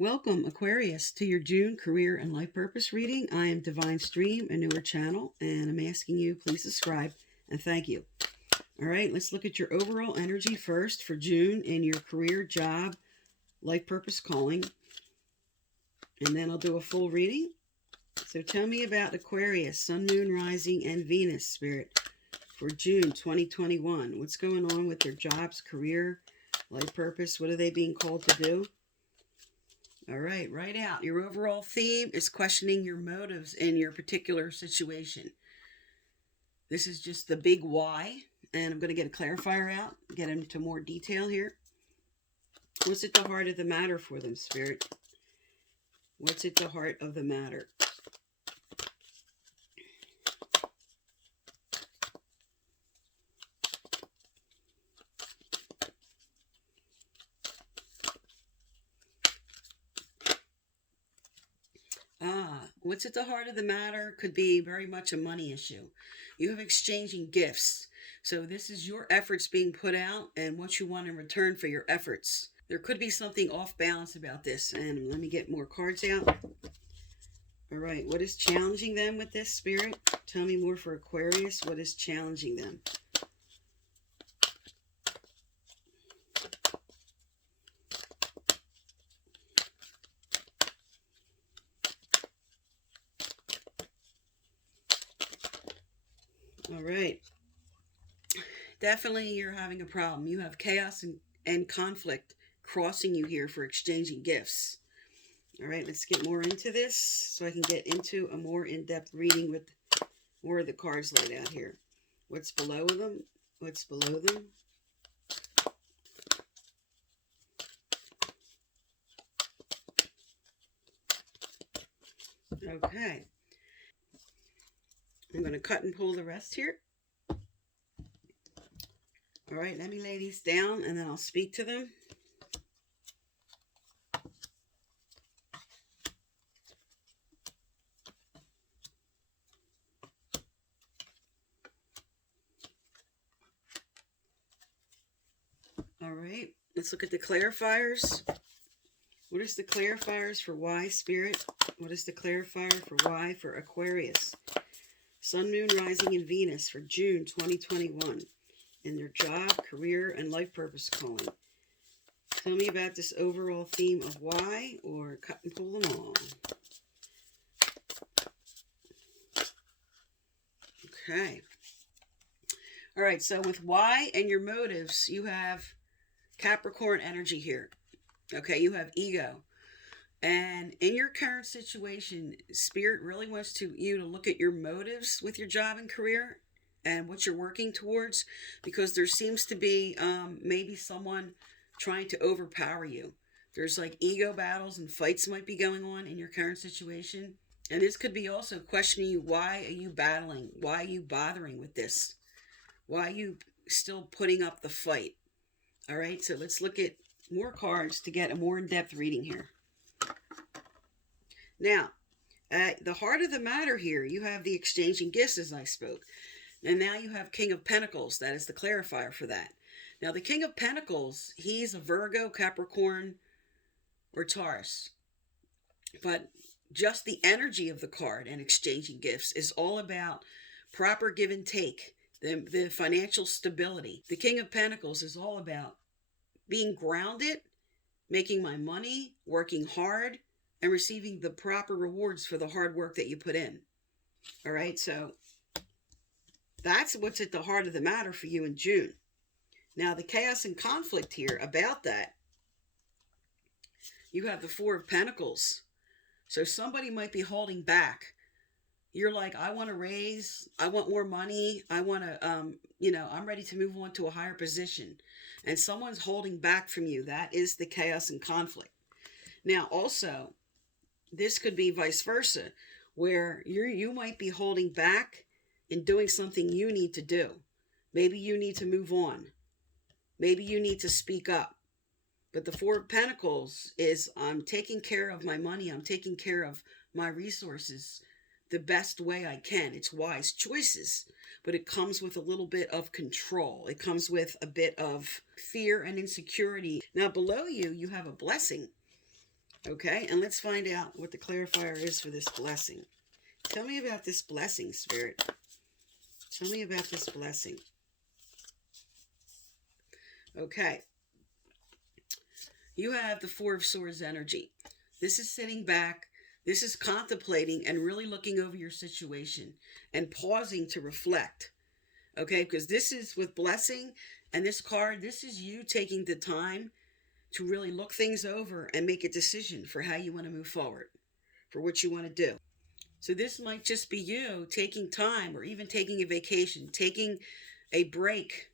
Welcome, Aquarius, to your June career and life purpose reading. I am Divine Stream, a newer channel, and I'm asking you, please subscribe, and thank you. All right, let's look at your overall energy first for June in your career, job, life purpose, calling, and then I'll do a full reading. So tell me about Aquarius, Sun, Moon, Rising, and Venus, Spirit, for June 2021. What's going on with their jobs, career, life purpose? What are they being called to do? All right, write out. Your overall theme is questioning your motives in your particular situation. This is just the big why, and I'm going to get a clarifier out, get into more detail here. What's at the heart of the matter for them, Spirit? What's at the heart of the matter? What's at the heart of the matter could be very much a money issue. You have exchanging gifts. So this is your efforts being put out and what you want in return for your efforts. There could be something off balance about this. And let me get more cards out. All right, what is challenging them with this, Spirit? Tell me more for Aquarius. What is challenging them? All right. Definitely you're having a problem. You have chaos and conflict crossing you here for exchanging gifts. All right, let's get more into this so I can get into a more in-depth reading with more of the cards laid out here. What's below them? What's below them? Okay. I'm going to cut and pull the rest here. All right, let me lay these down and then I'll speak to them. All right, let's look at the clarifiers. What is the clarifiers for why, Spirit? What is the clarifier for why for Aquarius? Sun, Moon, Rising, and Venus for June 2021 in their job, career, and life purpose calling. Tell me about this overall theme of why, or cut and pull them all. Okay. All right, so with why and your motives, you have Capricorn energy here. Okay, you have ego. And in your current situation, Spirit really wants you to look at your motives with your job and career and what you're working towards, because there seems to be maybe someone trying to overpower you. There's like ego battles and fights might be going on in your current situation. And this could be also questioning you. Why are you battling? Why are you bothering with this? Why are you still putting up the fight? All right, so let's look at more cards to get a more in-depth reading here. Now, at the heart of the matter here, you have the exchanging gifts as I spoke. And now you have King of Pentacles. That is the clarifier for that. Now, the King of Pentacles, he's a Virgo, Capricorn, or Taurus. But just the energy of the card and exchanging gifts is all about proper give and take, the financial stability. The King of Pentacles is all about being grounded, making my money, working hard, and receiving the proper rewards for the hard work that you put in. All right, so that's what's at the heart of the matter for you in June. Now, the chaos and conflict here about that, you have the Four of Pentacles. So somebody might be holding back. You're like, I want to raise, I want more money, I want to, I'm ready to move on to a higher position. And someone's holding back from you. That is the chaos and conflict. Now, also, this could be vice versa, where you might be holding back in doing something you need to do. Maybe you need to move on. Maybe you need to speak up. But the Four of Pentacles is, I'm taking care of my money. I'm taking care of my resources the best way I can. It's wise choices, but it comes with a little bit of control. It comes with a bit of fear and insecurity. Now, below you, you have a blessing. Okay, and let's find out what the clarifier is for this blessing. Tell me about this blessing, Spirit. Tell me about this blessing. Okay. You have the Four of Swords energy. This is sitting back. This is contemplating and really looking over your situation and pausing to reflect. Okay, because this is with blessing and this card, this is you taking the time to really look things over and make a decision for how you want to move forward, for what you want to do. So this might just be you taking time, or even taking a vacation, taking a break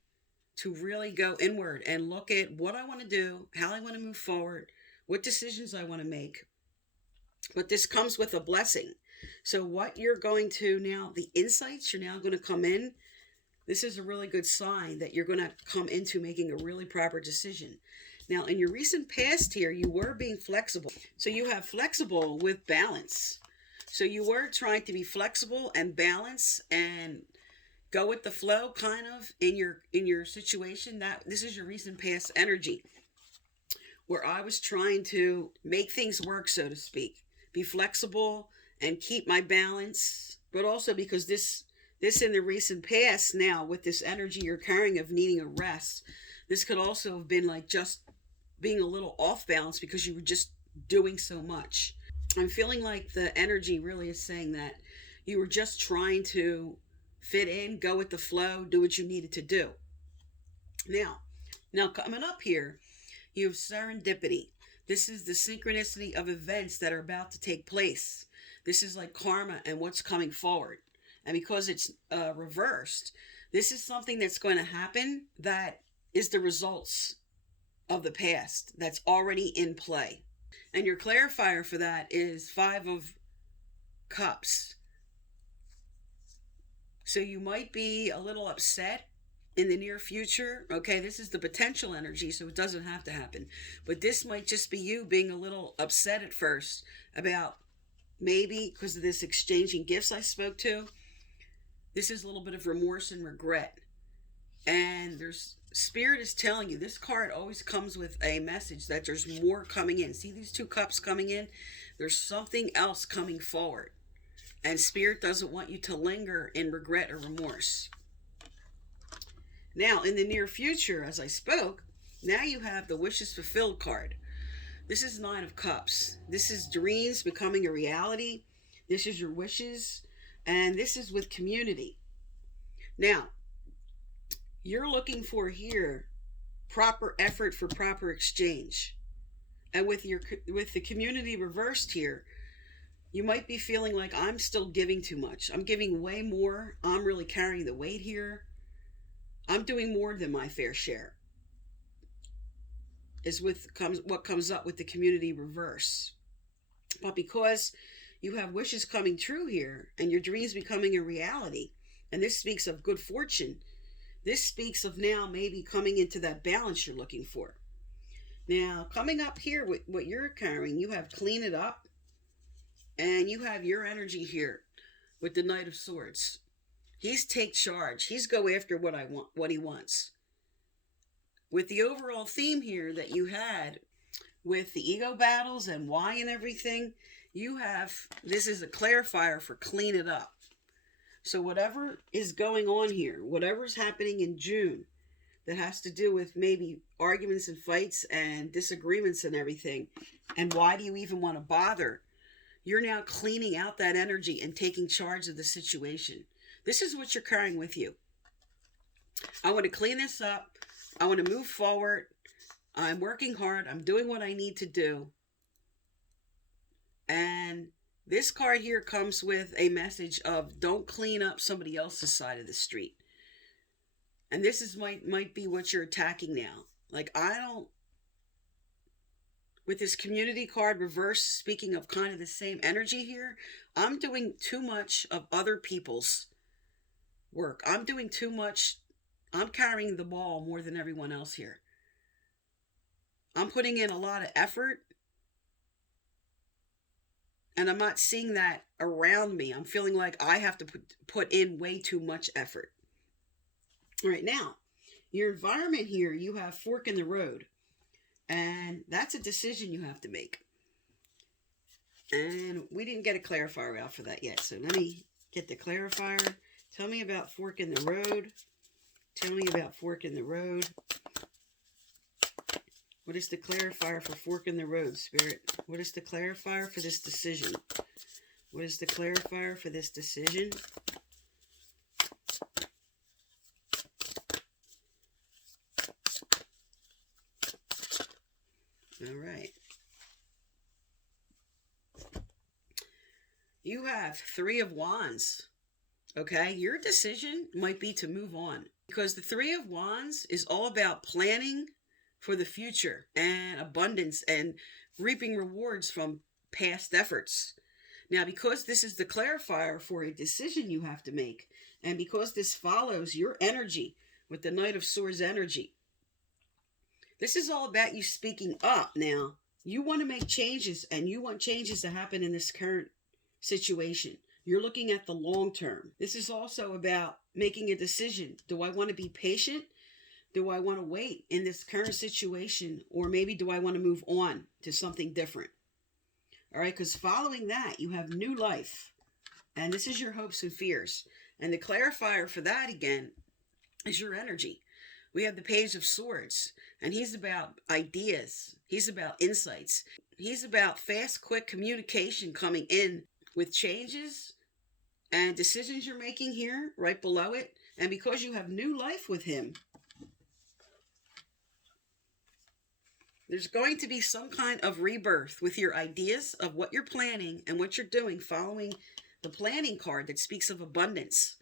to really go inward and look at what I want to do, how I want to move forward, what decisions I want to make. But this comes with a blessing. So what you're going to now, the insights you're now going to come in, this is a really good sign that you're going to come into making a really proper decision. Now, in your recent past here, you were being flexible. So you have flexible with balance. So you were trying to be flexible and balance and go with the flow kind of in your situation. That this is your recent past energy, where I was trying to make things work, so to speak, be flexible and keep my balance, but also because this in the recent past now with this energy you're carrying of needing a rest, this could also have been like just being a little off balance because you were just doing so much. I'm feeling like the energy really is saying that you were just trying to fit in, go with the flow, do what you needed to do. Now coming up here, you have serendipity. This is the synchronicity of events that are about to take place. This is like karma and what's coming forward. And because it's reversed, this is something that's going to happen that is the results of the past that's already in play. And your clarifier for that is Five of Cups. So you might be a little upset in the near future. Okay, this is the potential energy, so it doesn't have to happen. But this might just be you being a little upset at first about maybe because of this exchanging gifts I spoke to. This is a little bit of remorse and regret. And there's Spirit is telling you, this card always comes with a message that there's more coming in. See these two cups coming in? There's something else coming forward. And Spirit doesn't want you to linger in regret or remorse. Now, in the near future, as I spoke, now you have the Wishes Fulfilled card. This is Nine of Cups. This is dreams becoming a reality. This is your wishes. And this is with community. Now, you're looking for here proper effort for proper exchange. And with the community reversed here, you might be feeling like I'm still giving too much. I'm giving way more. I'm really carrying the weight here. I'm doing more than my fair share. Is what comes up with the community reverse. But because you have wishes coming true here and your dreams becoming a reality, and this speaks of good fortune, this speaks of now maybe coming into that balance you're looking for. Now, coming up here with what you're carrying, you have Clean It Up, and you have your energy here with the Knight of Swords. He's take charge. He's go after what he wants. With the overall theme here that you had with the ego battles and why and everything, you have, this is a clarifier for Clean It Up. So whatever is going on here, whatever's happening in June that has to do with maybe arguments and fights and disagreements and everything, and why do you even want to bother? You're now cleaning out that energy and taking charge of the situation. This is what you're carrying with you. I want to clean this up. I want to move forward. I'm working hard. I'm doing what I need to do. And this card here comes with a message of don't clean up somebody else's side of the street. And this is might be what you're attacking now. Like, I don't, with this community card reverse, speaking of kind of the same energy here, I'm doing too much of other people's work. I'm doing too much. I'm carrying the ball more than everyone else here. I'm putting in a lot of effort. And I'm not seeing that around me. I'm feeling like I have to put in way too much effort. All right, now, your environment here, you have fork in the road. And that's a decision you have to make. And we didn't get a clarifier out for that yet. So let me get the clarifier. Tell me about fork in the road. Tell me about fork in the road. What is the clarifier for fork in the road, Spirit? What is the clarifier for this decision? What is the clarifier for this decision? All right. You have 3 of Wands. Okay, your decision might be to move on, because the 3 of Wands is all about planning for the future and abundance and reaping rewards from past efforts. Now, because this is the clarifier for a decision you have to make, and because this follows your energy with the Knight of Swords energy, this is all about you speaking up. Now, you want to make changes, and you want changes to happen in this current situation. You're looking at the long term. This is also about making a decision. Do I want to be patient? Do I want to wait in this current situation? Or maybe do I want to move on to something different? All right, because following that, you have new life. And this is your hopes and fears. And the clarifier for that, again, is your energy. We have the Page of Swords. And he's about ideas. He's about insights. He's about fast, quick communication coming in with changes and decisions you're making here, right below it. And because you have new life with him, there's going to be some kind of rebirth with your ideas of what you're planning and what you're doing following the planning card that speaks of abundance.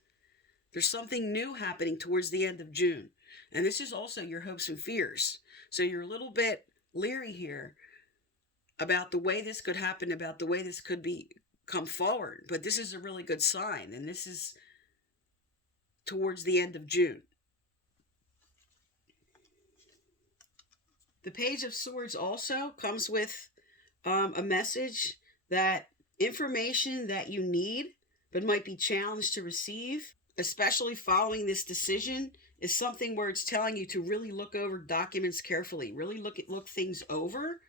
There's something new happening towards the end of June. And this is also your hopes and fears. So you're a little bit leery here about the way this could happen, about the way this could come forward. But this is a really good sign. And this is towards the end of June. The Page of Swords also comes with a message that information that you need but might be challenged to receive, especially following this decision, is something where it's telling you to really look over documents carefully, really look things over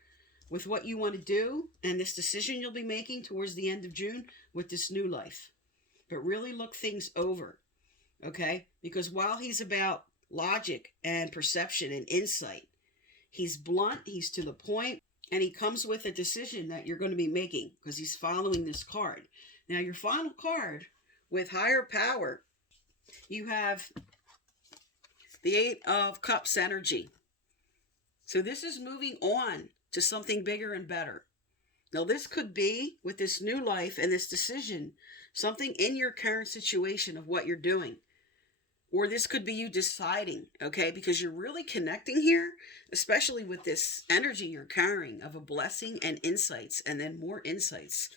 with what you want to do and this decision you'll be making towards the end of June with this new life. But really look things over, okay? Because while he's about logic and perception and insight, he's blunt, he's to the point, and he comes with a decision that you're going to be making because he's following this card. Now, your final card with higher power, you have the 8 of Cups energy. So this is moving on to something bigger and better. Now, this could be, with this new life and this decision, something in your current situation of what you're doing. Or this could be you deciding, okay, because you're really connecting here, especially with this energy you're carrying of a blessing and insights, and then more insights.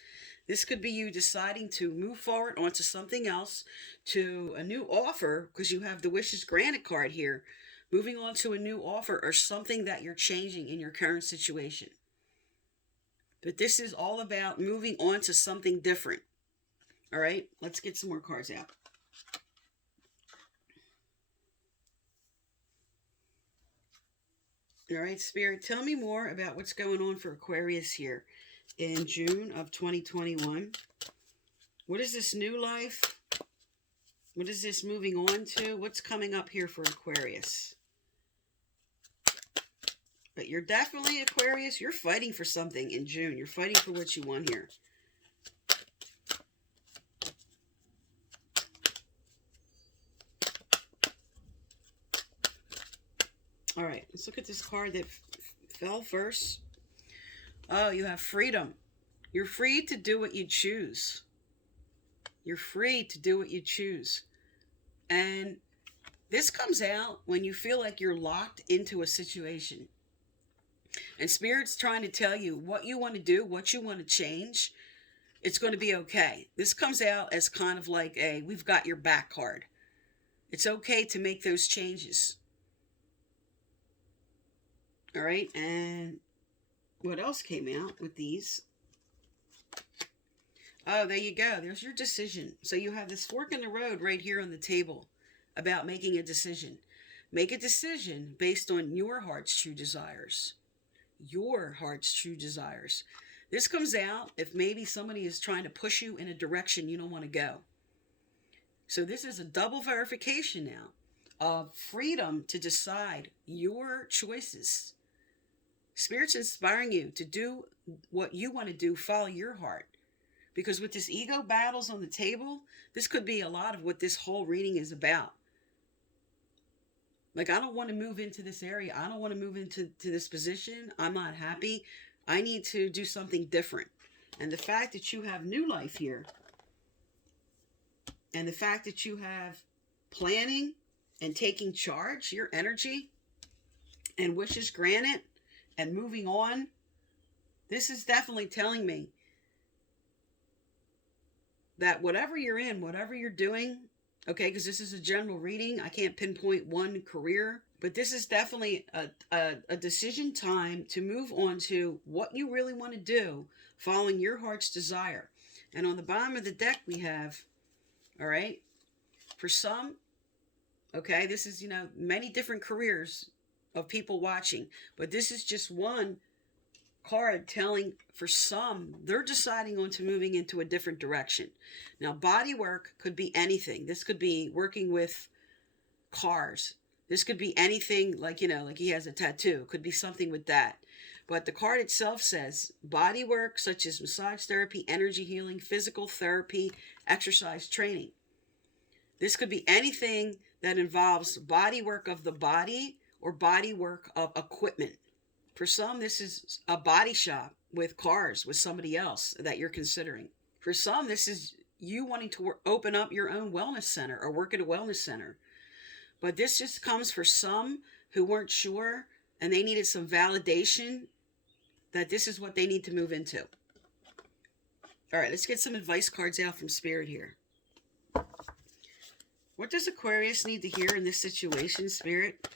This could be you deciding to move forward onto something else, to a new offer, because you have the Wishes Granted card here, moving on to a new offer or something that you're changing in your current situation. But this is all about moving on to something different. All right, let's get some more cards out. All right, Spirit, tell me more about what's going on for Aquarius here in June of 2021. What is this new life? What is this moving on to? What's coming up here for Aquarius? But you're definitely, Aquarius, you're fighting for something in June. You're fighting for what you want here. All right, let's look at this card that fell first. Oh, you have freedom. You're free to do what you choose. You're free to do what you choose. And this comes out when you feel like you're locked into a situation. And Spirit's trying to tell you what you want to do, what you want to change. It's going to be okay. This comes out as kind of like a we've got your back card. It's okay to make those changes. All right, and what else came out with these? Oh, there you go. There's your decision. So you have this fork in the road right here on the table about making a decision. Make a decision based on your heart's true desires. Your heart's true desires. This comes out if maybe somebody is trying to push you in a direction you don't want to go. So this is a double verification now of freedom to decide your choices. Spirit's inspiring you to do what you want to do, follow your heart. Because with this ego battles on the table, this could be a lot of what this whole reading is about. Like, I don't want to move into this area. I don't want to move into this position. I'm not happy. I need to do something different. And the fact that you have new life here, and the fact that you have planning and taking charge, your energy, and wishes granted, and moving on, this is definitely telling me that whatever you're in, whatever you're doing, okay, because this is a general reading, I can't pinpoint one career, but this is definitely a decision time to move on to what you really want to do, following your heart's desire. And on the bottom of the deck we have, all right, for some, okay, this is, many different careers of people watching, but this is just one card telling, for some, they're deciding on to moving into a different direction. Now, body work could be anything. This could be working with cars. This could be anything, like he has a tattoo. Could be something with that. But the card itself says body work such as massage therapy, energy healing, physical therapy, exercise training. This could be anything that involves body work of the body or body work of equipment. For some, this is a body shop with cars with somebody else that you're considering. For some, this is you wanting to open up your own wellness center or work at a wellness center. But this just comes for some who weren't sure and they needed some validation that this is what they need to move into. All right, let's get some advice cards out from Spirit here. What does Aquarius need to hear in this situation, Spirit?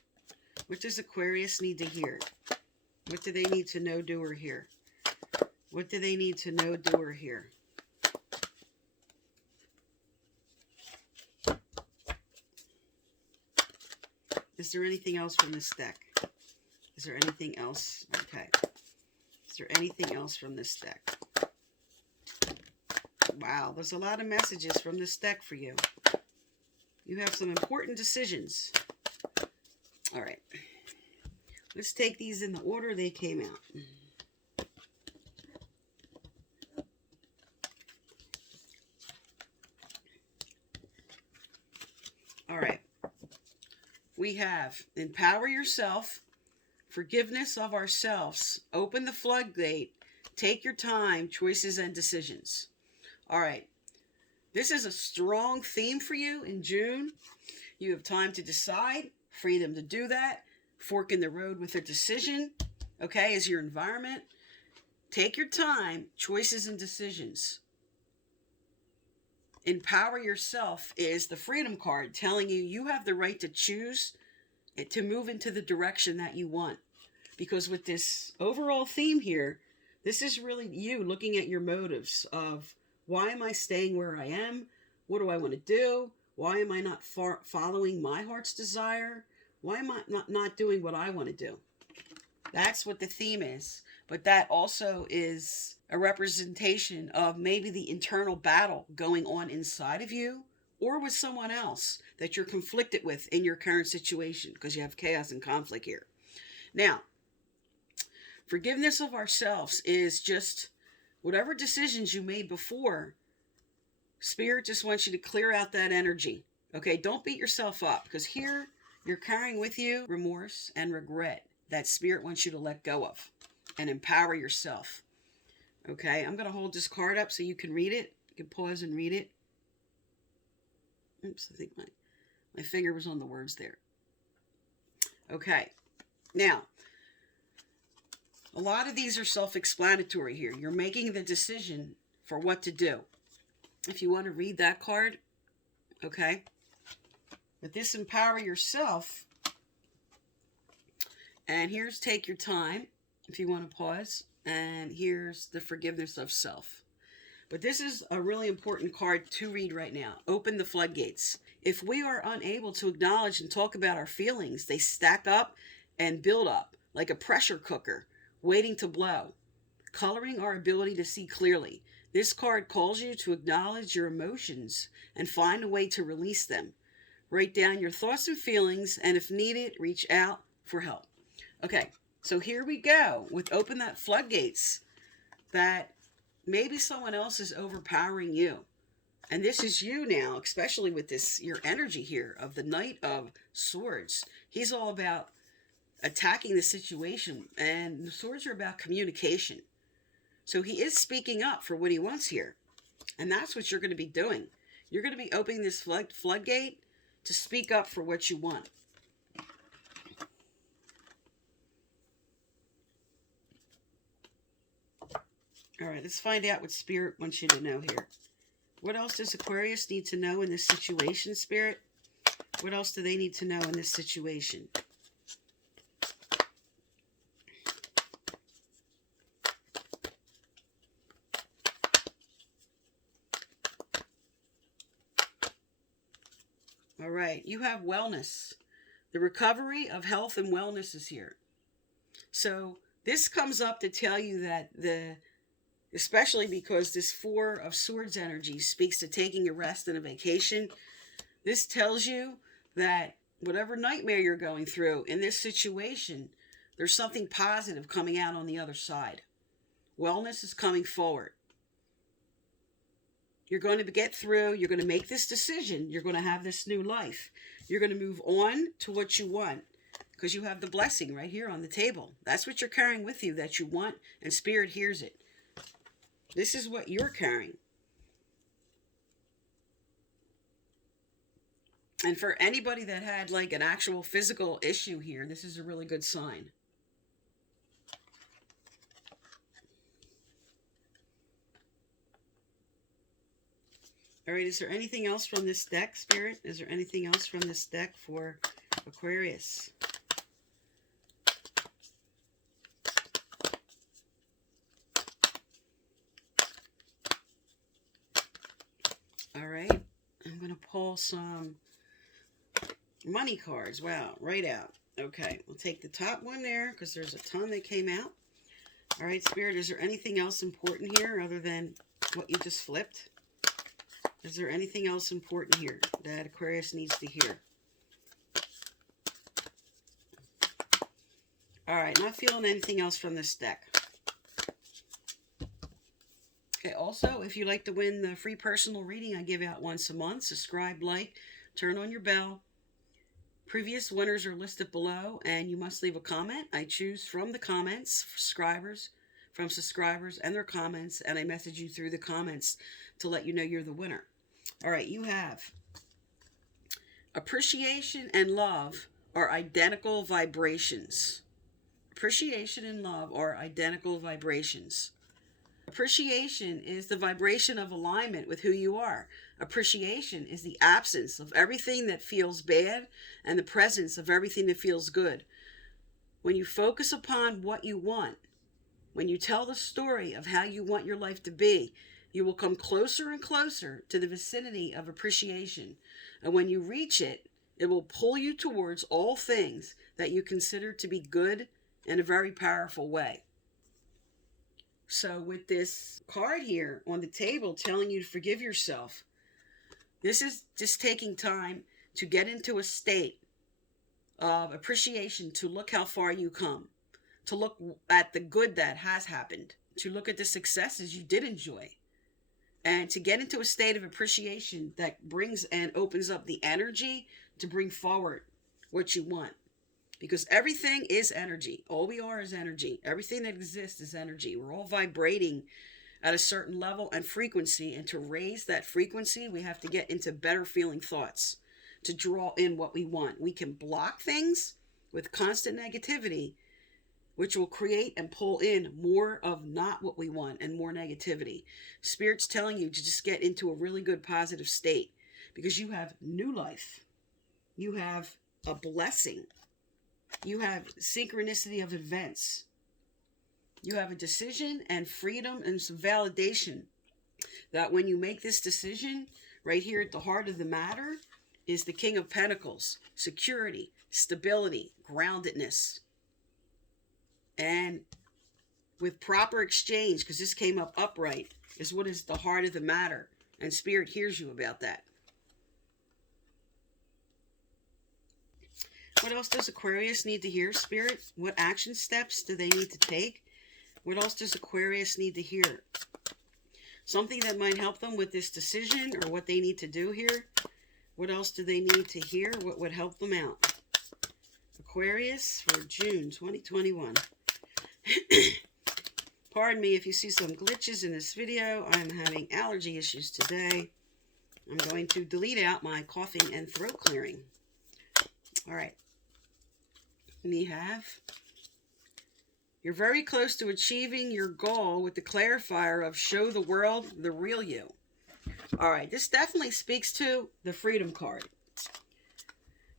What does Aquarius need to hear? What do they need to know, do, or hear? What do they need to know, do, or hear? Is there anything else from this deck? Is there anything else? Okay. Is there anything else from this deck? Wow, there's a lot of messages from this deck for you. You have some important decisions. All right. Let's take these in the order they came out. All right. We have empower yourself, forgiveness of ourselves, open the floodgate, take your time, choices and decisions. All right. This is a strong theme for you in June. You have time to decide, freedom to do that, fork in the road with a decision, okay, is your environment. Take your time, choices and decisions. Empower yourself is the freedom card telling you you have the right to choose to move into the direction that you want. Because with this overall theme here, this is really you looking at your motives of why am I staying where I am? What do I want to do? Why am I not following my heart's desire? Why am I not doing what I want to do? That's what the theme is. But that also is a representation of maybe the internal battle going on inside of you or with someone else that you're conflicted with in your current situation because you have chaos and conflict here. Now, forgiveness of ourselves is just whatever decisions you made before. Spirit just wants you to clear out that energy. Okay, don't beat yourself up because here you're carrying with you remorse and regret that Spirit wants you to let go of and empower yourself. Okay, I'm going to hold this card up so you can read it. You can pause and read it. Oops, I think my finger was on the words there. Okay, now, a lot of these are self-explanatory here. You're making the decision for what to do. If you want to read that card, okay. But this empower yourself. And here's take your time if you want to pause. And here's the forgiveness of self. But this is a really important card to read right now. Open the floodgates. If we are unable to acknowledge and talk about our feelings, they stack up and build up like a pressure cooker waiting to blow. coloring our ability to see clearly. This card calls you to acknowledge your emotions and find a way to release them. Write down your thoughts and feelings, and if needed, reach out for help. Okay, so here we go with open that floodgates that maybe someone else is overpowering you. And this is you now, especially with this, your energy here of the Knight of Swords. He's all about attacking the situation, and the swords are about communication. So he is speaking up for what he wants here. And that's what you're going to be doing. You're going to be opening this floodgate to speak up for what you want. All right, let's find out what Spirit wants you to know here. What else does Aquarius need to know in this situation, Spirit? What else do they need to know in this situation? All right, you have wellness. The recovery of health and wellness is here. So this comes up to tell you that especially because this Four of Swords energy speaks to taking a rest and a vacation. This tells you that whatever nightmare you're going through in this situation, there's something positive coming out on the other side. Wellness is coming forward. You're going to get through. You're going to make this decision. You're going to have this new life. You're going to move on to what you want because you have the blessing right here on the table. That's what you're carrying with you that you want, and Spirit hears it. This is what you're carrying. And for anybody that had like an actual physical issue here, this is a really good sign. All right, is there anything else from this deck, Spirit? Is there anything else from this deck for Aquarius? All right, I'm going to pull some money cards. Wow, right out. Okay, we'll take the top one there because there's a ton that came out. All right, Spirit, is there anything else important here other than what you just flipped? Is there anything else important here that Aquarius needs to hear? All right, not feeling anything else from this deck. Okay, also, if you'd like to win the free personal reading I give out once a month, subscribe, like, turn on your bell. Previous winners are listed below, and you must leave a comment. I choose from the comments, from subscribers and their comments, and I message you through the comments to let you know you're the winner. All right, you have appreciation and love are identical vibrations. Appreciation and love are identical vibrations. Appreciation is the vibration of alignment with who you are. Appreciation is the absence of everything that feels bad and the presence of everything that feels good. When you focus upon what you want, when you tell the story of how you want your life to be, you will come closer and closer to the vicinity of appreciation. And when you reach it, it will pull you towards all things that you consider to be good in a very powerful way. So with this card here on the table telling you to forgive yourself, this is just taking time to get into a state of appreciation, to look how far you come, to look at the good that has happened, to look at the successes you did enjoy, and to get into a state of appreciation that brings and opens up the energy to bring forward what you want. Because everything is energy. All we are is energy. Everything that exists is energy. We're all vibrating at a certain level and frequency. And to raise that frequency, we have to get into better feeling thoughts to draw in what we want. We can block things with constant negativity, which will create and pull in more of not what we want and more negativity. Spirit's telling you to just get into a really good positive state because you have new life. You have a blessing. You have synchronicity of events. You have a decision and freedom and some validation that when you make this decision, right here at the heart of the matter is the King of Pentacles, security, stability, groundedness. And with proper exchange, because this came up upright, is what is the heart of the matter. And Spirit hears you about that. What else does Aquarius need to hear, Spirit? What action steps do they need to take? What else does Aquarius need to hear? Something that might help them with this decision or what they need to do here. What else do they need to hear? What would help them out? Aquarius for June 2021. Pardon me if you see some glitches in this video. I'm having allergy issues today. I'm going to delete out my coughing and throat clearing. All right. We have, you're very close to achieving your goal with the clarifier of show the world the real you. All right, this definitely speaks to the freedom card.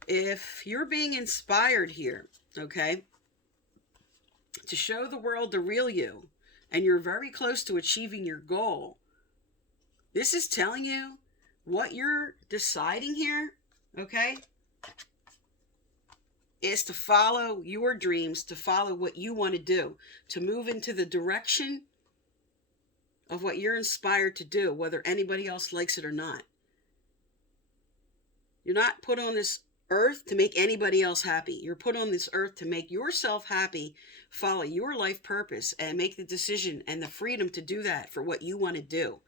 If you're being inspired here, okay, to show the world the real you, and you're very close to achieving your goal, this is telling you what you're deciding here, okay, is to follow your dreams, to follow what you want to do, to move into the direction of what you're inspired to do, whether anybody else likes it or not. You're not put on this earth to make anybody else happy. You're put on this earth to make yourself happy, follow your life purpose, and make the decision and the freedom to do that for what you want to do.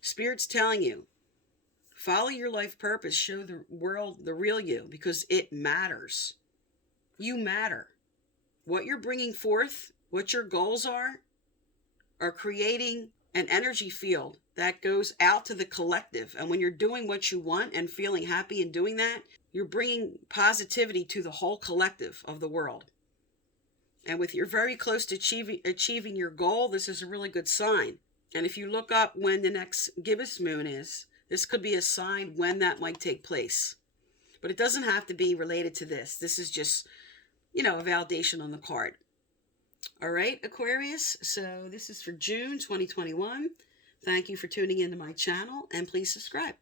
Spirit's telling you, follow your life purpose, show the world the real you, because it matters. You matter. What you're bringing forth, what your goals are creating an energy field that goes out to the collective. And when you're doing what you want and feeling happy in doing that, you're bringing positivity to the whole collective of the world. And with you're very close to achieving your goal, this is a really good sign. And if you look up when the next gibbous moon is, this could be a sign when that might take place. But it doesn't have to be related to this. This is just, a validation on the card. All right, Aquarius. So this is for June 2021. Thank you for tuning into my channel, and please subscribe.